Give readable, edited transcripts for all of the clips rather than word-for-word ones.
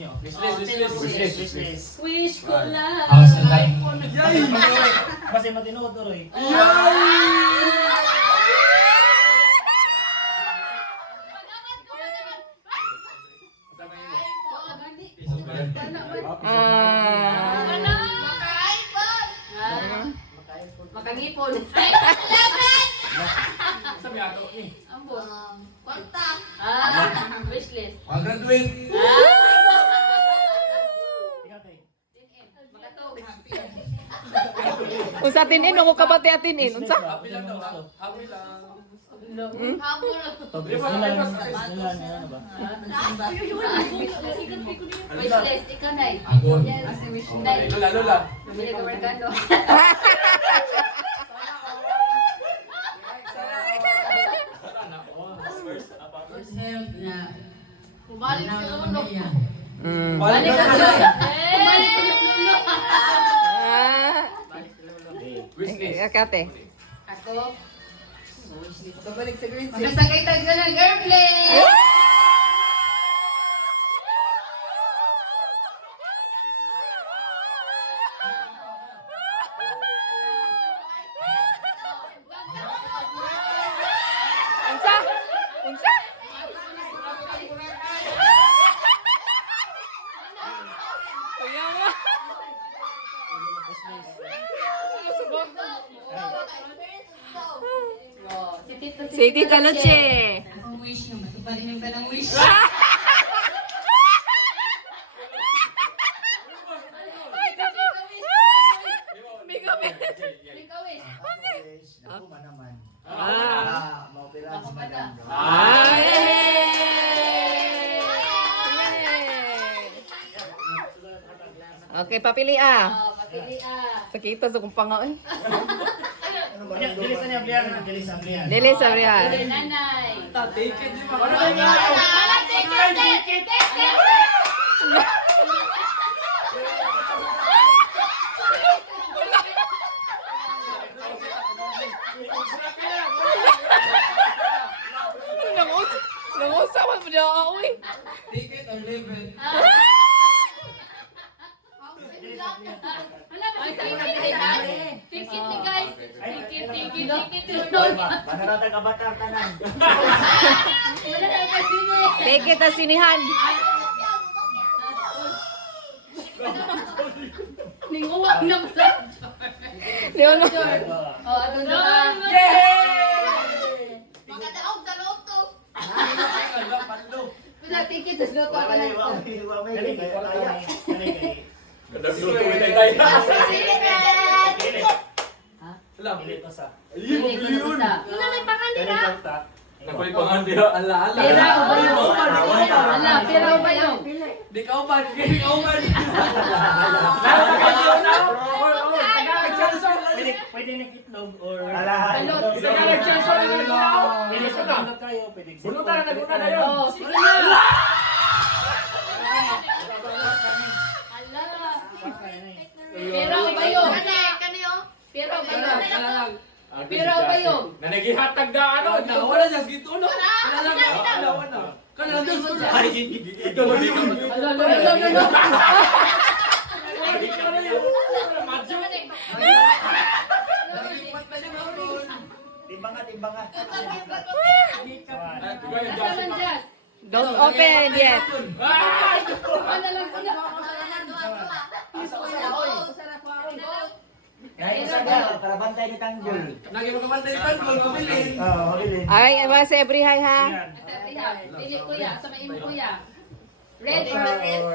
nyo. Wishlist. Wish ko lang. House and life. Kasi matinood to Roy. Makangipon. Sabi ato ni. Ambos. Kontak. Wishlist. Mag-graduate. Makatog. Unsa tinin ko kabati atinin? Unsa? Happy lang daw. Happy lang. Habol. Ano ba? Wishlist. Ikaw, Nay. Agon. Nay. Lola. Bumili ka merkado. Bumalik si Lolo. Balik ka sa Balik ka sa Lolo. Kate. Ako. Makasakay tayo sa ng airplane. Unsa? Unsa? Kuya mo. Si Tita Luche. Ang wish niyo, matuparin yung kanang wish. Bigo, bigo. Ikaw, wish. Ako man naman. Ako Maoperahan si pa na. Madam. Ay! Okay, papili ah. Papili Sakita sa kong pangaon. Dilis na niya, Blian. Dilis ang Blian. Dili sa riyan. Nanay. Take it di ba? Nangusawan mo niya ako eh. Take it or leave it. Wala ba si Ticket ni guys. Ticket. Panarata ka bata ka na. Wala na kasi ni. Take it as sinihan. Ninguwag na sa. Di ano? Oh, ato na. Makadaog sa loto. Pina ticket sa loto ka lang. Galing kay kaya. Galing kay. Kadagluto may tayo. Alam. Dili to sa. Pili ko na sa. Una may pangalan Galing na. to ta. Nakoy pangandira. Ala. Pira o ba yun? Ala, pira o ba yun? Di ka uman. Di ka uman. Pwede na itlog or Balot. Pwede sa tanggap kayo, pwede sa Oh, sige na. Ala. Pira o ba yun? Kaniyo. Pira o ba yun? Pira o ba yun? Nanagihatag na ano. Wala niya. Gito no. Wala. Kanang Diyos ko. Ay, ito mo dito. Ala. Timbangan. Nasa man Jazz? Don't open yet. Ano lang ko na. Kaya isa ka, para bantay ni Tanggol. Naging magkamantay ni Tanggol. Mabilin. Oo, mabilin. Ay, mga sa every high ha. Pili kuya, sa maimo kuya. Red or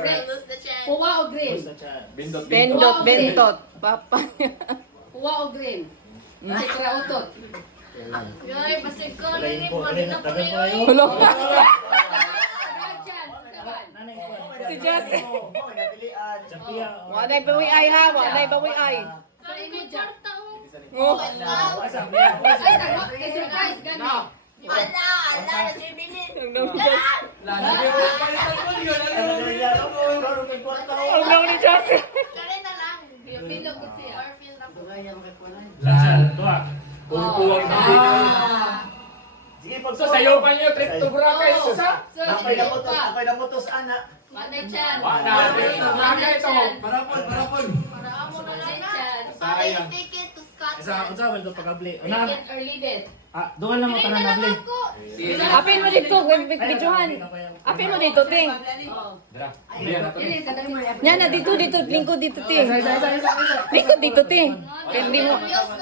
red? Lose the chance. Kuwa o green? Bindot. Bendot, bentot. Papa. Kuwa o green? Sikra utot. Yoy, basig ko. Lain Lini po, po. lain Dito at po tagal yoy. pa yun. Hulo. Rajan, saban. Si Jess. Japia. Walay bawi ay ha. Walay bawi ay. Sa imo dyan. Oh. Ay, tama. Kay surprise, gani. Ala, nagsibinin. Lagi mo pa ni Tanggol yun. Ang lang ni Jess. Kare na lang. Pilo ko siya. Orphan na po. Kukuwang na. Sige, pag So, sayo pa niyo. Trip to Boracay. Sa? So, Napay sige na pa. mutos, ana. Manay chance. Wala. Manay chance. Parapon. Para mo na Manay lang. chance. Sayang. Ticket to Scotland. Sa unsa man to pagabli. Take it or leave it. Doon lang mo tanan nabli. Apin mo dito, videohan. Apin mo dito, ting. Dili, kadang mo. Yan na, dito, lingkod dito, ting. Lingkod dito, ting. Kaya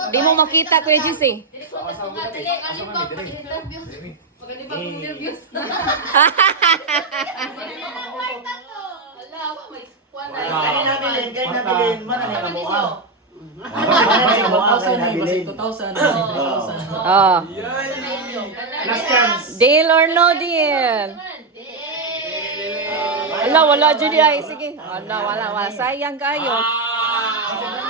di mo makita, Kuya Jesse. Dili ko gusto nga dili alibang pag-interview. Pag-alibang interviews. Wala, may kuwan na. Kaya nabilin, man ang namuha. 2,000. Oh. Last chance. Deal or no deal? Wala, Judy. Ay, sige. Wala. Sayang kayo.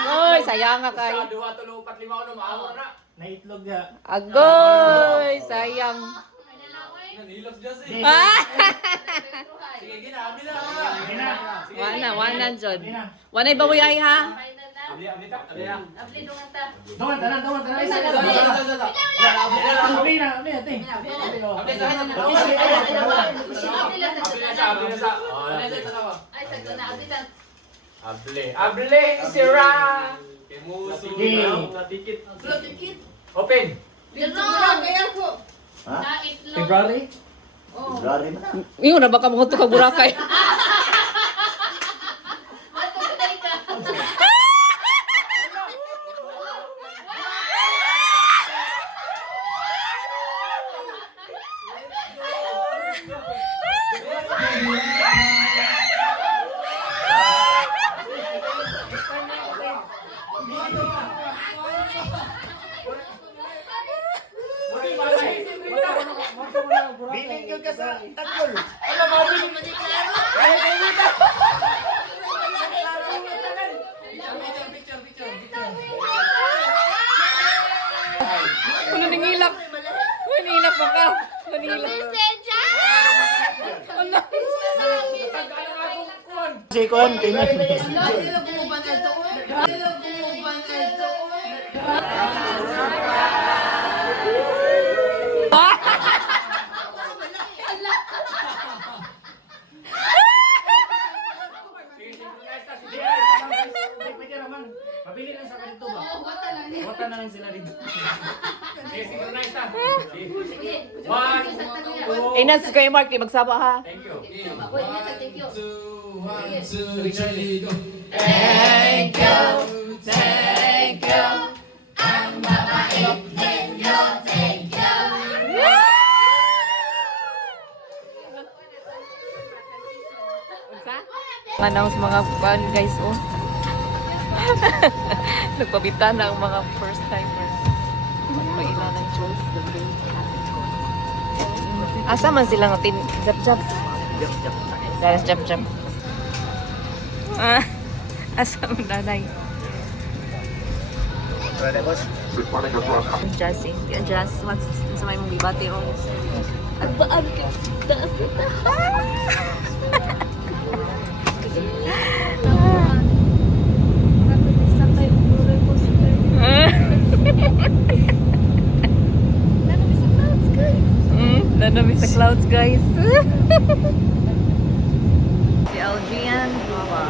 Oy, sayang nga kayo. Duha, tulo, upat, lima, uno, maamor na. Naitlog nga. Agoy, sayang. Nanilog dyan si. Sige, ginami na. Wana, Jod. Wanay bawi ay ha? Abli ta. Abli dungan ta. Doon tanan. Abli na, ate. Ay, sagdo na. Abli lang. Able, sira. Kemuso na tikit. Open. Na itlog. February? February na. Yung na baka mo ka Boracay. Ato ka ka. Biling ka sa tagol. Manilap. Manilap pa ka. Manilap. Ano? Sikon, tingnan. Pwede naman. Mabili lang sa kanito ba? Wata lang niya. Wata na lang sila dito. Synchronize na. Sige. One, two. Eh, nasa kay Mark, di magsaba ha. Thank you. Uy, nasa thank you. Announce mga fan guys, oh. Nagpabitan na ang mga first timers. Magpailan ng choice. Asa man sila ng jab-jab? Jab-jab. Asa man nanay? Ready, boss? Just, what's sa may mong bibati, oh. Agbaan ka. Taas kita. Nanami sa clouds, guys. Si Algian Wawa.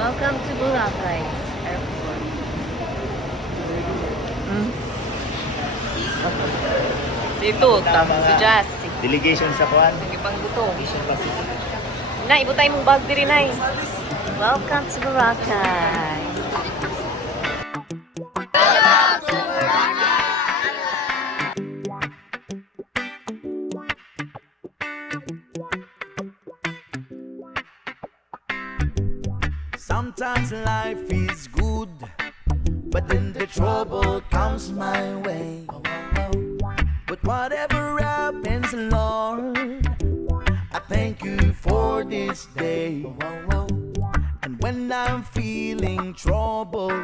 Welcome to Boracay Airport. Si ito, si Jazz. Delegation sa kuan. Sige pang guto. Na, ibutay mong bag diri, Nay. Welcome to Boracay. Sometimes life is good, but then the trouble comes my way. But whatever happens, Lord, I thank you for this day. And when I'm feeling troubled,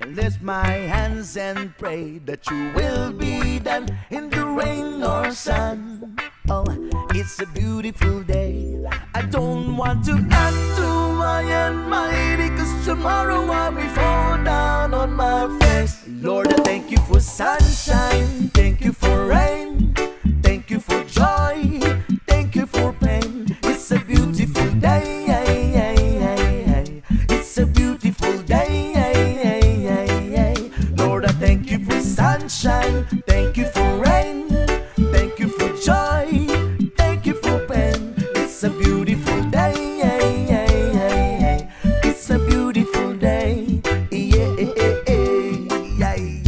I lift my hands and pray that you will be done in the rain or sun. Oh, it's a beautiful day. I don't want to add to my anxiety, 'cause tomorrow I will fall down on my face. Lord, I thank you for sunshine, thank you for rain, thank you for joy, thank you for pain. It's a beautiful day. It's a beautiful day.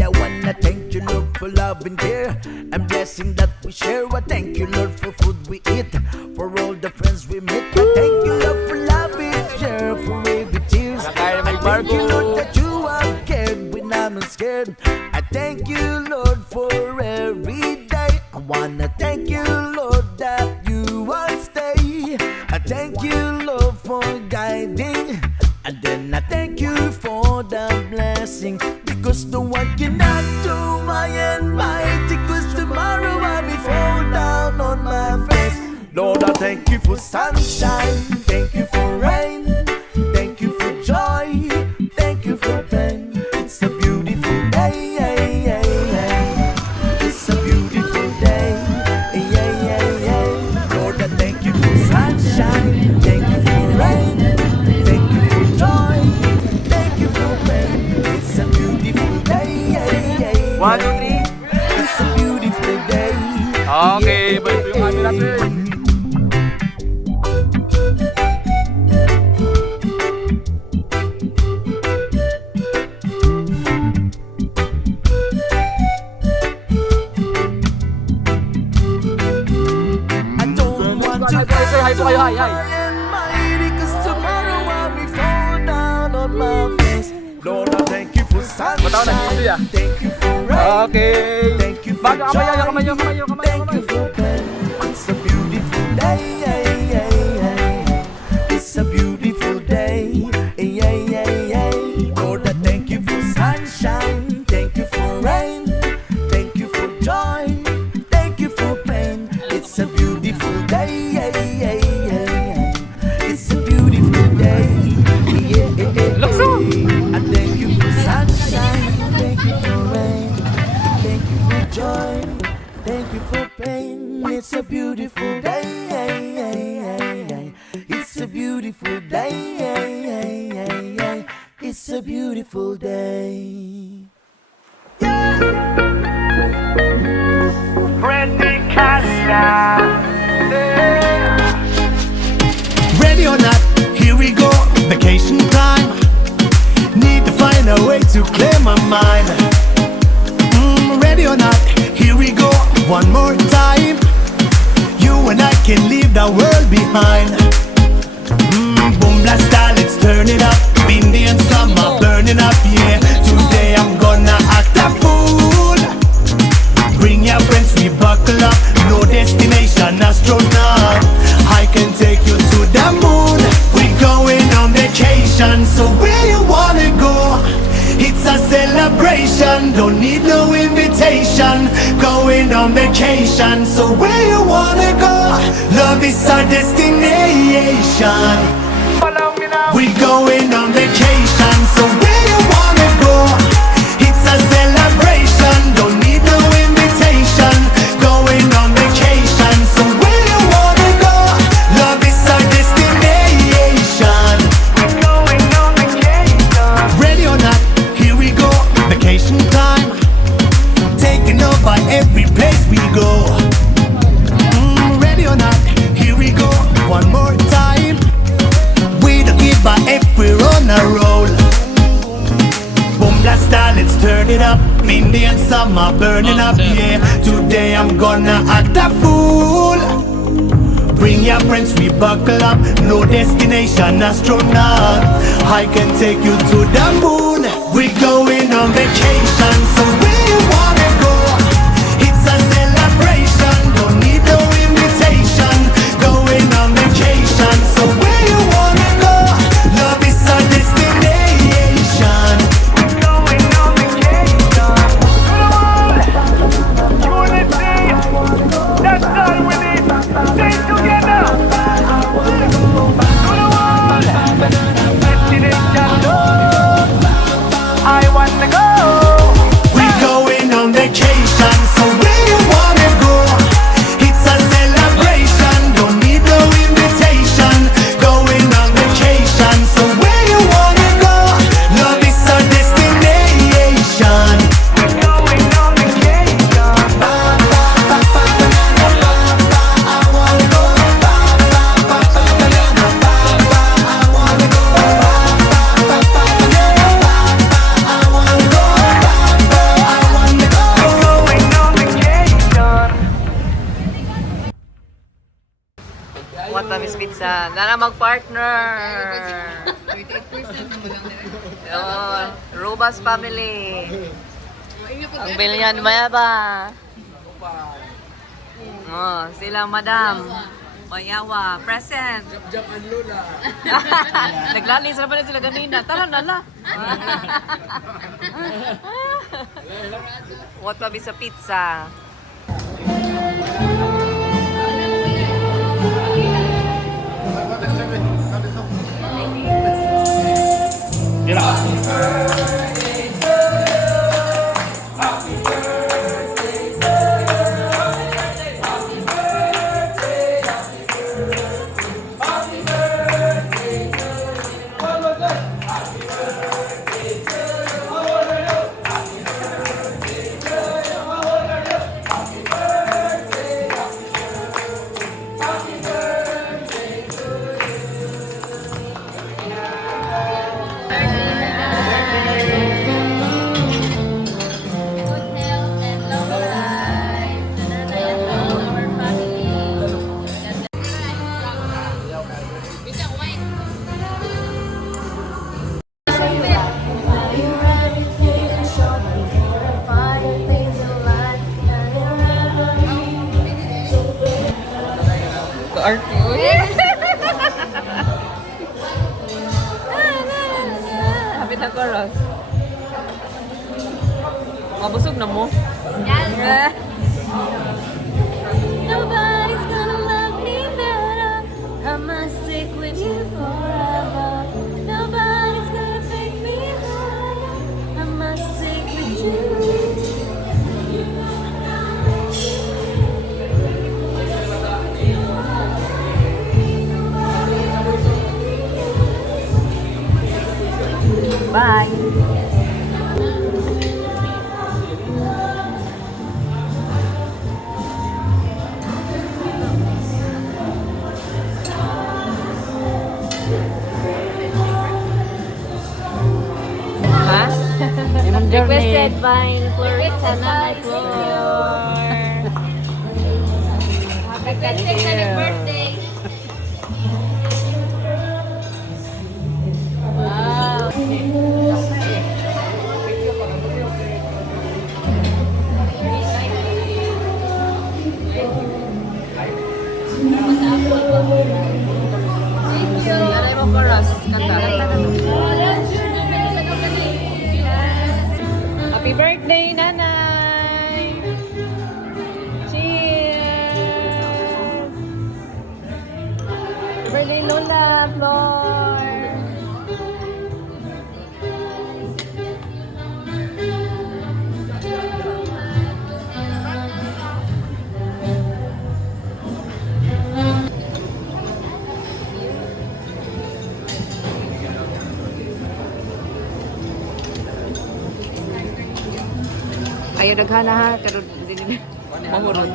I wanna thank you, Lord, for love and care and blessing that we share. I thank you, Lord, for food we eat, for all the friends we meet. I thank you, Lord, for love we share, for every tears. I thank you, Lord, that you are cared when I'm not scared. I thank you, Lord, for every day. I wanna thank you, Lord, that you will stay. I thank you, Lord, for guiding. And then I thank you for the blessing, because no one cannot do my and mighty, cause tomorrow I will fall down on my face. Lord, I thank you for sunshine, thank you for rain, thank you for joy, thank you for pain. It's a beautiful day, it's a beautiful day, Lord, I thank you for sunshine, thank you for rain, thank you for joy, thank you for pain. It's a beautiful day, 1, 2, 3. it's a beautiful day. Okay, balik po yung ano natin. I don't want to Hi po kayo, hi. mighty, cause tomorrow I'll be fall down on my face. Lord, I thank you for Matawa na dito ya. sunshine, thank you for rain, Okay. thank you for Bago joy, kamay. thank you for pain. It's a beautiful day, it's a beautiful day, Lord, I thank you for sunshine, thank you for rain, thank you for joy, thank you for pain. It's a beautiful day, it's a beautiful day, I thank you for sunshine, thank you for rain, thank you for joy, thank you for pain. It's a beautiful day, it's a beautiful day, it's a beautiful day. Ready or not, here we go, vacation time. Need to find a way to clear my mind. Ready or not, here we go, one more time. You and I can leave the world behind. Boom blast style, let's turn it up. Indian summer burning up, yeah. Today I'm gonna act a fool. Bring your friends, we buckle up. No destination, astronaut. I can take you to the moon. We're going on vacation, so where you wanna go? It's a celebration, don't need no invitation. Going on vacation, so where you wanna go? Love is our destination. We're going on vacation, so where you wanna go? It's a celebration, don't need no invitation. Going on vacation, so where you wanna go? Love is our destination. We're going on vacation. Ready or not, here we go, vacation time. Taking over every place we go. Ready or not, here we go, one more time. We don't give a F, we're on a roll. Boom blast style, let's turn it up. Indian summer burning up, yeah. Today I'm gonna act a fool. Bring your friends, we buckle up. No destination, astronaut. I can take you to the moon. We're going on vacation, so where you wanna go? It's a celebration, don't need no invitation. Going on vacation, so where you wanna go? Love is our destination. We're going on vacation. Unity, that's all we need. Stay together. Destination, I wanna go. Tamis Pizza. Nana mag-partner. 38% mo lang. Yun. Robas family. Ang bilyan ba? Oh, sila madam. Mayawa. Present. Jam ang lola. Naglalis na pala sila ganina. Tara, nala. What pa sa pizza? Good health and long life. Nanay and all our family. Bigyan, wait. Ka-arte. Happy na chorus. Mabusog na mo? Yes. Nobody's gonna love me better. I must stick with you forever. Nobody's gonna take me higher. I must stick with you. Bye. Ha? Requested by Florita na my floor. Birthday sa birthday. Wow. Thank you. Nanay mo chorus. Kanta. Happy birthday, Nanay! Cheers! Happy birthday, Lola, Flor! Ayaw naghana ha, pero hindi mahurot.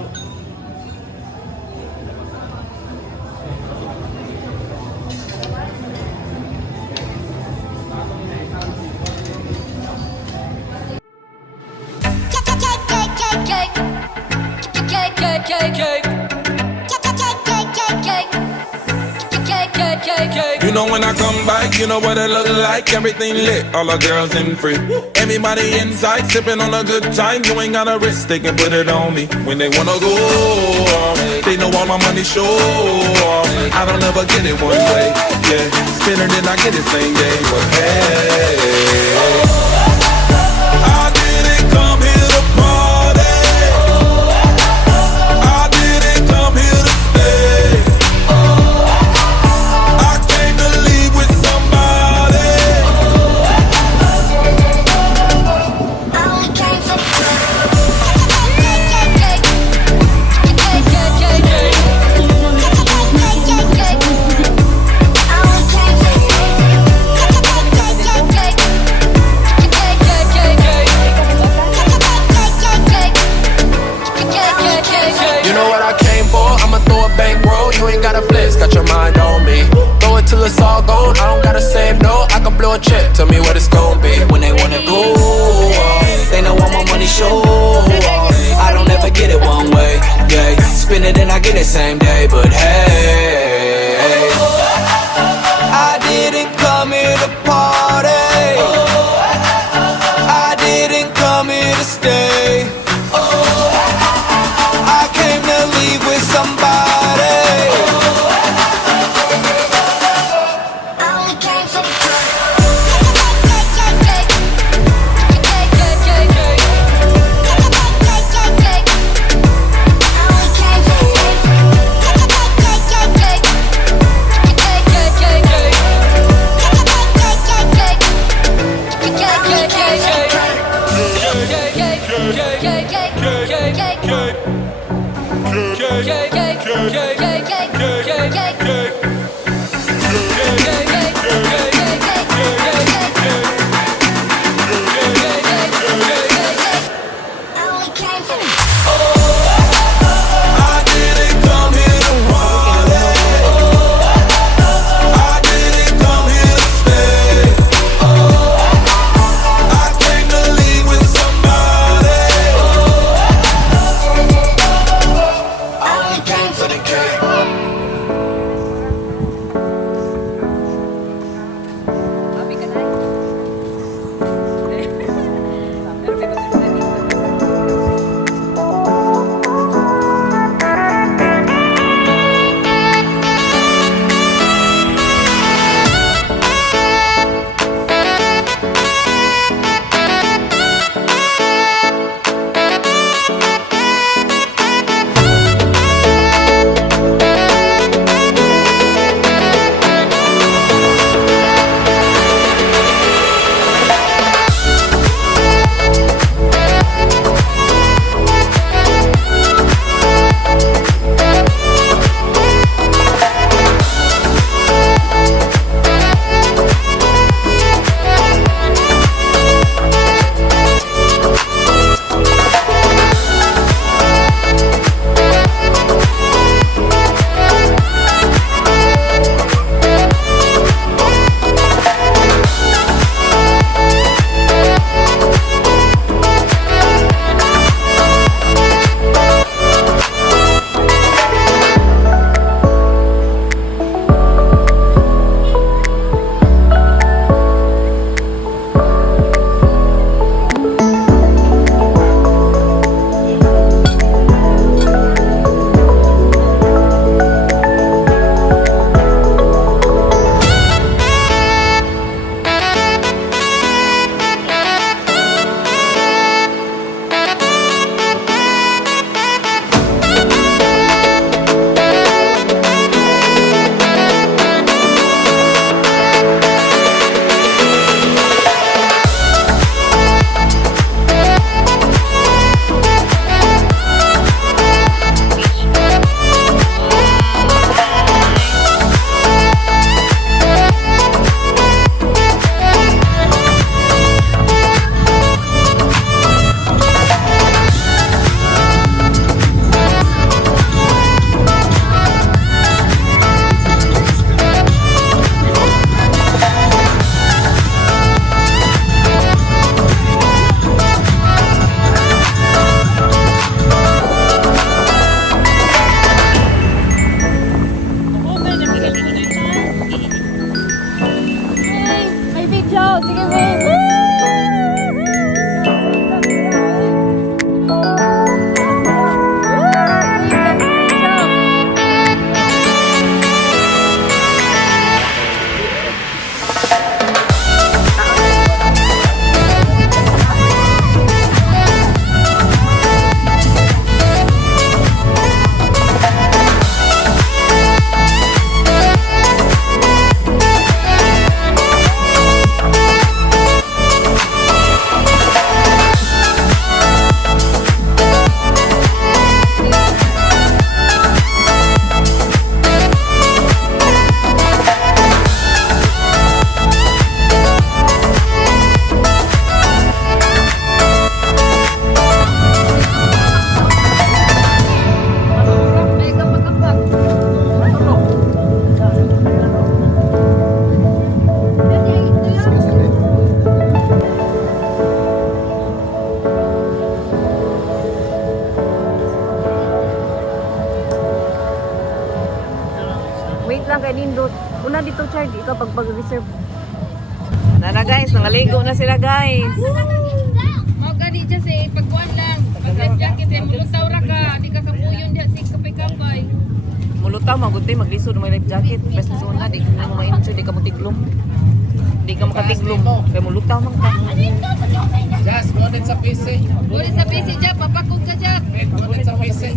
You know when I come back, you know what it look like. Everything lit, all the girls in free. Everybody inside, sipping on a good time. You ain't got a risk, they can put it on me. When they wanna go, they know all my money show. I don't ever get it one way, yeah. Spin it and I get it same day, but hey. I didn't come here to party. I didn't come here to stay. I came to leave with somebody. You know what I came for? I'ma throw a bankroll. You ain't gotta flex, got your mind on me. Throw it till it's all gone. I don't gotta save no. I can blow a check. Tell me what it's gonna be. When they wanna go, they know all my money show. I don't ever get it one way. Yeah, spin it and I get it same day. But hey. kanindot. Una dito, Chard, ikaw pag-reserve. Nana guys, nangaligo na sila guys. Mau gani dyan si pagkuhan lang. Pag-life jacket eh, mulutaw ra ka. Di ka kapuyon dyan si kapay-kapay. Mulutaw, magunti, maglisod ng life jacket. Best na suna, di ka mo ma-enjoy, di ka mo tiglom. Di ka makatiglom. Kaya mulutaw man ka. Just, ngunit sa PC. Ulit sa busy dyan, papakog ka dyan. Ngunit sa PC.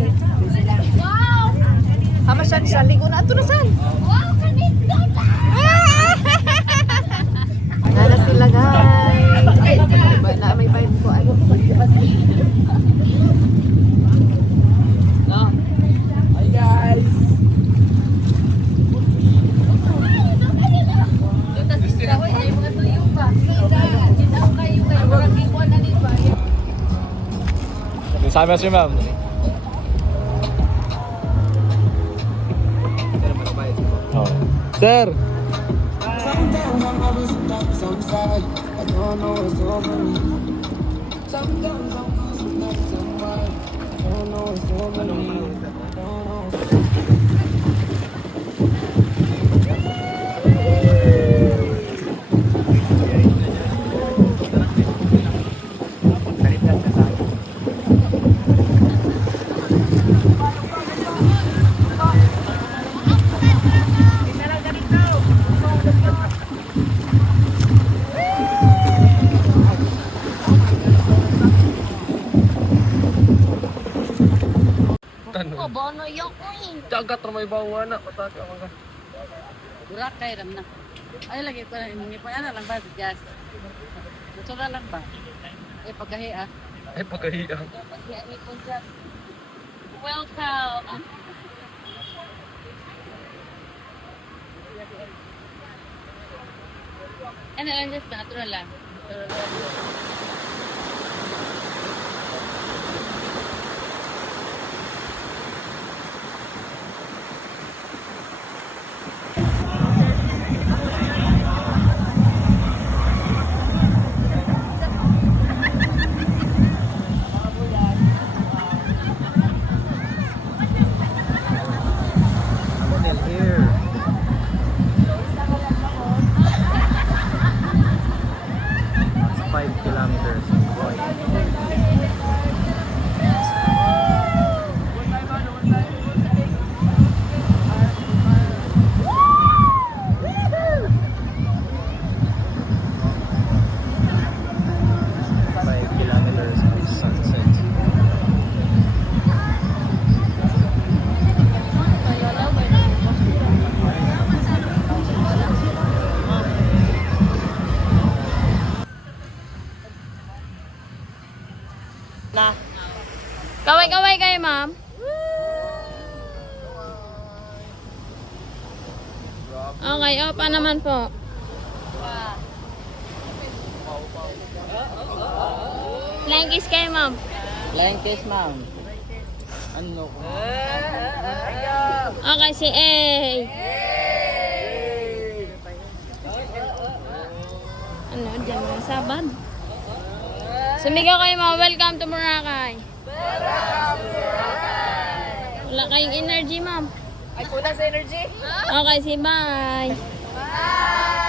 Wow! Hama siya, siya, ligo na ato na saan. Wow, kanito na! Nana sila guys. Ay, na may vibe ko. Ay, no. Hi guys. Sama si ma'am. Oh. Sir. Oh, bono yung uing. Dagat na may bawa na. Pataka ka. Burak kay ram na. Ay lagi pa ini pa ana lang ba gas. Gusto na lang ba? Eh pagkahi ah. Ay, pagkahiya. Pagkahi ni po dyan. Welcome. Ano lang just natural lang. Na. Kaway-kaway kayo, ma'am. Okay, opa naman po. Flying kiss kayo, ma'am. Flying kiss, ma'am. Ano ko? Okay, si A. Ano, diyan mga sabad. Sumigaw kayo mga welcome to Boracay. Wala kayong energy, ma'am. Ay kulang sa energy. Okay, si bye. Bye.